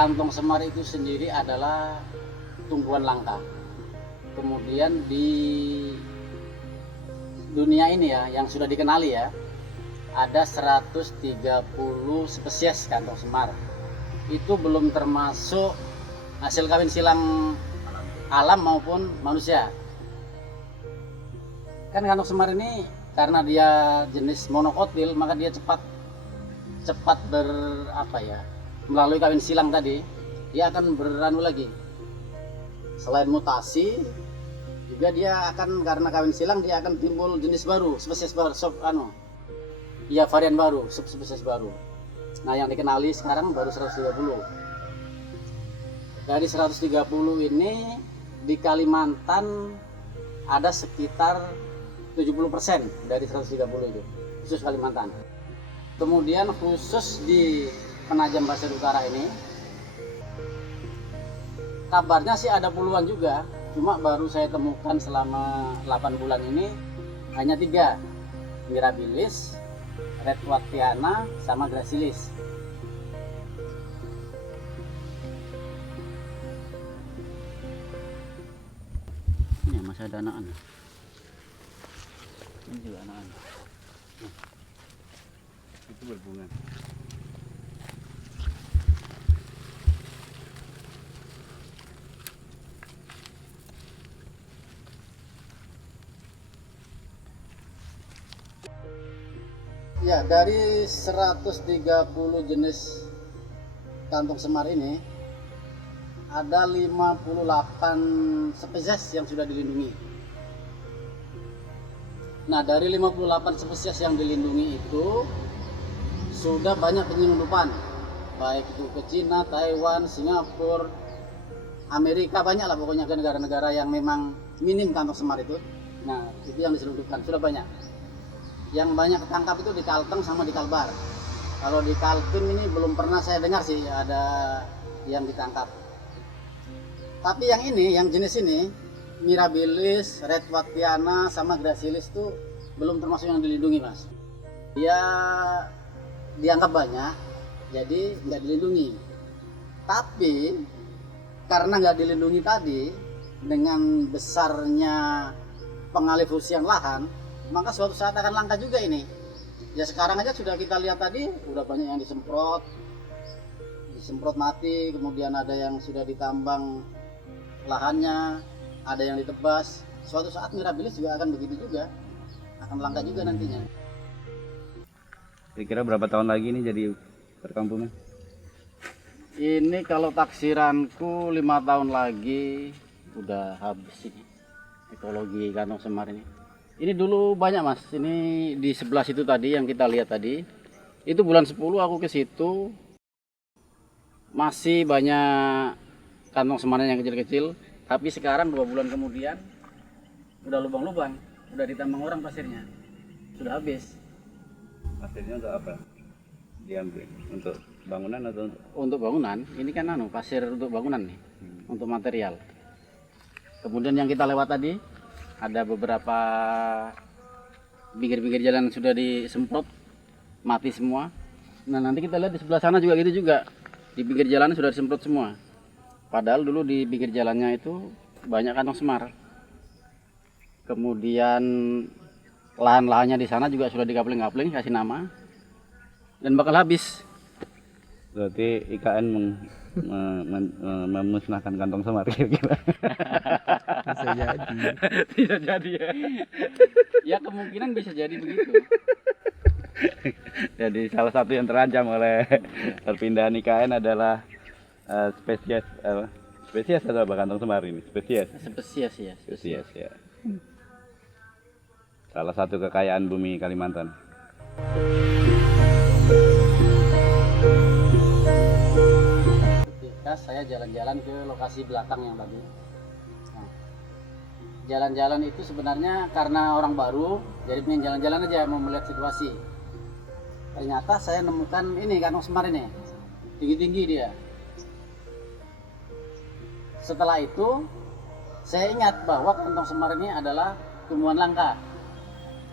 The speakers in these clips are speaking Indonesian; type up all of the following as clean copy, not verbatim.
Kantong semar itu sendiri adalah tumbuhan langka. Kemudian di dunia ini ya, yang sudah dikenali ya, ada 130 spesies kantong semar. Itu belum termasuk hasil kawin silang alam maupun manusia. Kan kantong semar ini karena dia jenis monokotil, maka dia cepat melalui kawin silang tadi, dia akan beranu lagi. Selain mutasi, juga dia akan karena kawin silang dia akan timbul jenis baru, spesies baru, varian baru, subspesies baru. Nah, yang dikenali sekarang baru 130. Dari 130 ini di Kalimantan ada sekitar 70% dari 130 itu, khusus Kalimantan. Kemudian khusus di Penajam Pasir Utara ini, kabarnya sih ada puluhan juga, cuma baru saya temukan selama 8 bulan ini hanya 3, Mirabilis, Redwattiana, sama Gracilis. Ini masih ada anak-anak. Ini juga anak-anak. Itu berbunga. Ya, dari 130 jenis kantong semar ini ada 58 spesies yang sudah dilindungi. Nah, dari 58 spesies yang dilindungi itu sudah banyak penyelundupan, baik itu ke Cina, Taiwan, Singapura, Amerika, banyak lah pokoknya ke negara-negara yang memang minim kantong semar itu. Nah, itu yang diselundupkan sudah banyak. Yang banyak ketangkap itu di Kalteng sama di Kalbar. Kalau di Kaltim ini belum pernah saya dengar sih ada yang ditangkap. Tapi yang ini, yang jenis ini, Mirabilis, Redwattiana, sama Gracilis itu belum termasuk yang dilindungi, Mas. Dia dianggap banyak, jadi nggak dilindungi. Tapi karena nggak dilindungi tadi, dengan besarnya pengalifusian lahan, maka suatu saat akan langka juga ini. Ya sekarang aja sudah kita lihat tadi, udah banyak yang disemprot mati, kemudian ada yang sudah ditambang lahannya, ada yang ditebas. Suatu saat Mirabilis juga akan begitu juga, akan langka juga nantinya. Kira-kira berapa tahun lagi ini jadi perkampungan? Ini kalau taksiranku 5 tahun lagi udah habis ini ekologi kantong semar ini. Ini dulu banyak, Mas. Ini di sebelah situ tadi yang kita lihat tadi. Itu bulan 10 aku ke situ. Masih banyak kantong semarnya yang kecil-kecil. Tapi sekarang 2 bulan kemudian udah lubang-lubang. Udah ditambang orang pasirnya. Sudah habis. Pasirnya untuk apa? Diambil untuk bangunan atau untuk bangunan? Ini kan pasir untuk bangunan nih. Untuk material. Kemudian yang kita lewat tadi, ada beberapa pinggir-pinggir jalan yang sudah disemprot mati semua. Nah, nanti kita lihat di sebelah sana juga gitu juga. Di pinggir jalan sudah disemprot semua. Padahal dulu di pinggir jalannya itu banyak kantong semar. Kemudian lahan-lahannya di sana juga sudah digapling-gapling, kasih nama. Dan bakal habis. berarti IKN memusnahkan kantong semar kira-kira? Bisa jadi. Bisa jadi ya. Ya kemungkinan bisa jadi begitu. Jadi salah satu yang terancam oleh perpindahan IKN adalah spesies atau apa kantong semar ini? Spesies Ya. spesies ya. Salah satu kekayaan bumi Kalimantan. Ketika saya jalan-jalan ke lokasi belakang yang tadi. Nah, jalan-jalan itu sebenarnya karena orang baru, jadi pengen jalan-jalan aja mau melihat situasi. Ternyata saya nemukan ini kantong semar ini, tinggi-tinggi dia. Setelah itu saya ingat bahwa kantong semar ini adalah tumbuhan langka.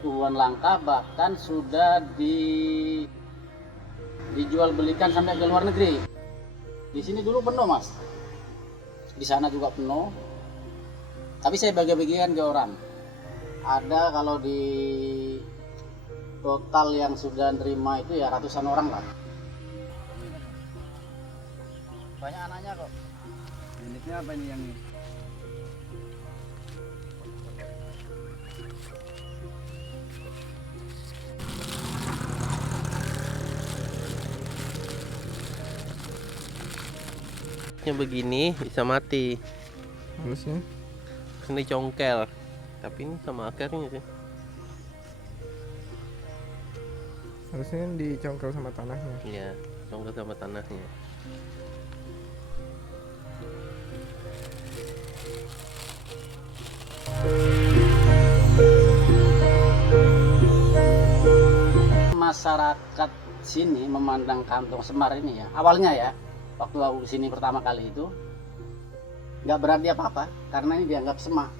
Tumbuhan langka bahkan sudah dijual belikan sampai ke luar negeri. Di sini dulu penuh mas, di sana juga penuh. Tapi saya bagi-bagikan ke orang. Ada kalau di total yang sudah nerima itu ya ratusan orang lah. Banyak anaknya kok. Unitnya apa ini yang ini? Yang begini bisa mati, Harusnya ini congkel, tapi ini sama akarnya sih. harusnya dicongkel sama tanahnya. Iya, congkel sama tanahnya. Masyarakat sini memandang kantong semar ini ya, awalnya ya, waktu aku sini pertama kali itu nggak berarti apa-apa karena ini dianggap semak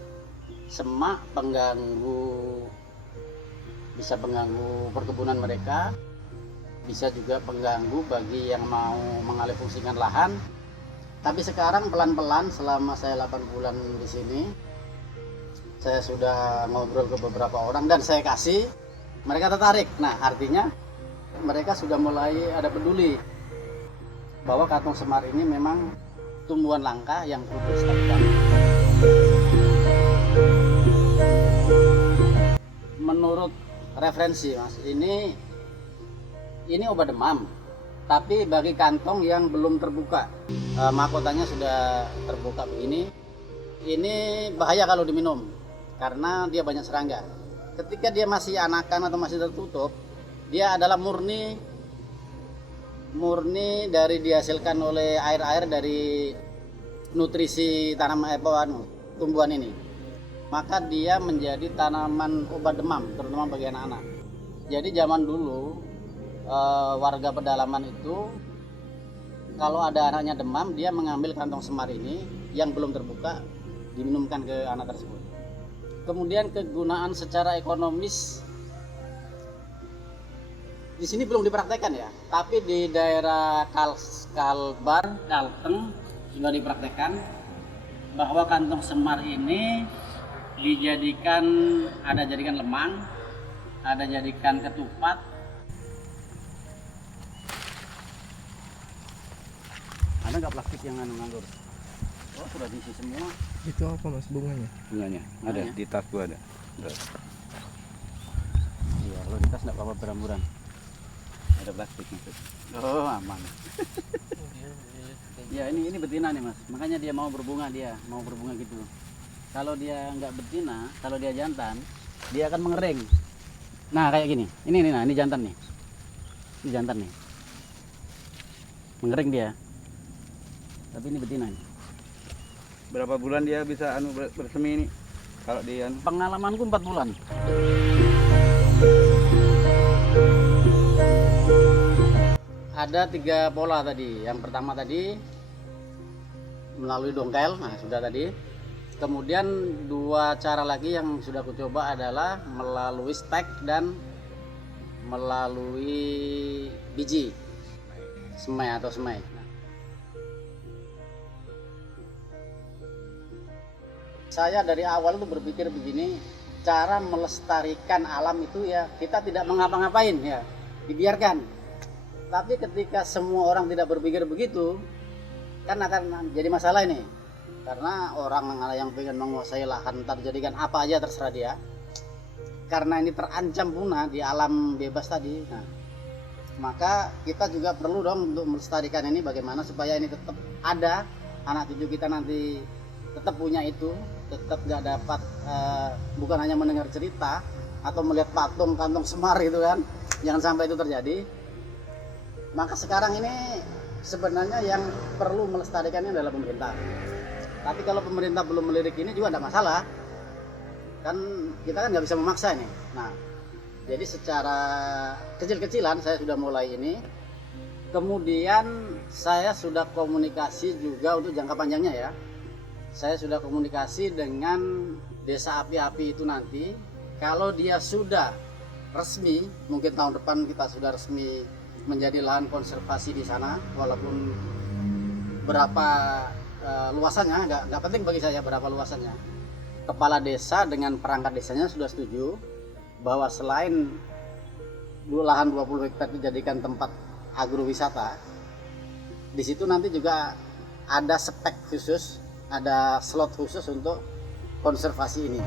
pengganggu, bisa pengganggu perkebunan mereka, bisa juga pengganggu bagi yang mau mengalih fungsikan lahan. Tapi sekarang pelan-pelan selama saya 8 bulan di sini, saya sudah ngobrol ke beberapa orang dan saya kasih, mereka tertarik. Nah artinya mereka sudah mulai ada peduli bahwa kantong semar ini memang tumbuhan langka yang perlu dilestarikan. Menurut referensi mas, ini obat demam, tapi bagi kantong yang belum terbuka, mahkotanya sudah terbuka begini, ini bahaya kalau diminum karena dia banyak serangga. Ketika dia masih anakan atau masih tertutup, dia adalah murni dari dihasilkan oleh air-air dari nutrisi tumbuhan ini. Maka dia menjadi tanaman obat demam, terutama bagi anak-anak. Jadi zaman dulu warga pedalaman itu kalau ada anaknya demam, dia mengambil kantong semar ini yang belum terbuka, diminumkan ke anak tersebut. Kemudian kegunaan secara ekonomis di sini belum dipraktekkan ya, tapi di daerah Kalbar, Kalteng sudah dipraktekkan bahwa kantong semar ini ada jadikan lemang, ada jadikan ketupat. Ada nggak plastik yang nganggur? Oh sudah diisi semua. Itu apa mas bunganya? Bunganya ada di tas gua ada. Iya, kalau di tas nggak apa-apa beramburan. Ada plastik maksud. Oh aman. Ya ini betina nih mas, makanya dia mau berbunga gitu. Kalau dia nggak betina, kalau dia jantan, dia akan mengering. Nah kayak gini, ini jantan nih, mengering dia. Tapi ini betina nih. Berapa bulan dia bisa bersemi ini? Kalau dia Pengalamanku 4 bulan. Ada 3 pola tadi. Yang pertama tadi melalui dongkel, nah sudah tadi. Kemudian 2 cara lagi yang sudah aku coba adalah melalui stek dan melalui biji semai. Nah, saya dari awal tuh berpikir begini, cara melestarikan alam itu ya kita tidak mengapa-ngapain ya, dibiarkan. Tapi ketika semua orang tidak berpikir begitu, kan akan jadi masalah ini. Karena orang yang pengen menguasai lahan terjadikan apa aja terserah dia. Karena ini terancam punah di alam bebas tadi. Nah, maka kita juga perlu dong untuk melestarikan ini bagaimana supaya ini tetap ada, anak cucu kita nanti tetap punya itu, tetap gak dapat bukan hanya mendengar cerita atau melihat patung kantong semar itu kan, jangan sampai itu terjadi. Maka sekarang ini sebenarnya yang perlu melestarikannya adalah pemerintah. Tapi kalau pemerintah belum melirik ini juga tidak masalah, kan kita kan nggak bisa memaksa ini. Nah, jadi secara kecil-kecilan saya sudah mulai ini. Kemudian saya sudah komunikasi juga untuk jangka panjangnya ya. Saya sudah komunikasi dengan desa api-api itu nanti. Kalau dia sudah resmi, mungkin tahun depan kita sudah resmi menjadi lahan konservasi di sana, walaupun berapa luasannya, nggak penting bagi saya berapa luasannya. Kepala desa dengan perangkat desanya sudah setuju bahwa selain lahan 20 hektar dijadikan tempat agrowisata, di situ nanti juga ada spek khusus, ada slot khusus untuk konservasi ini.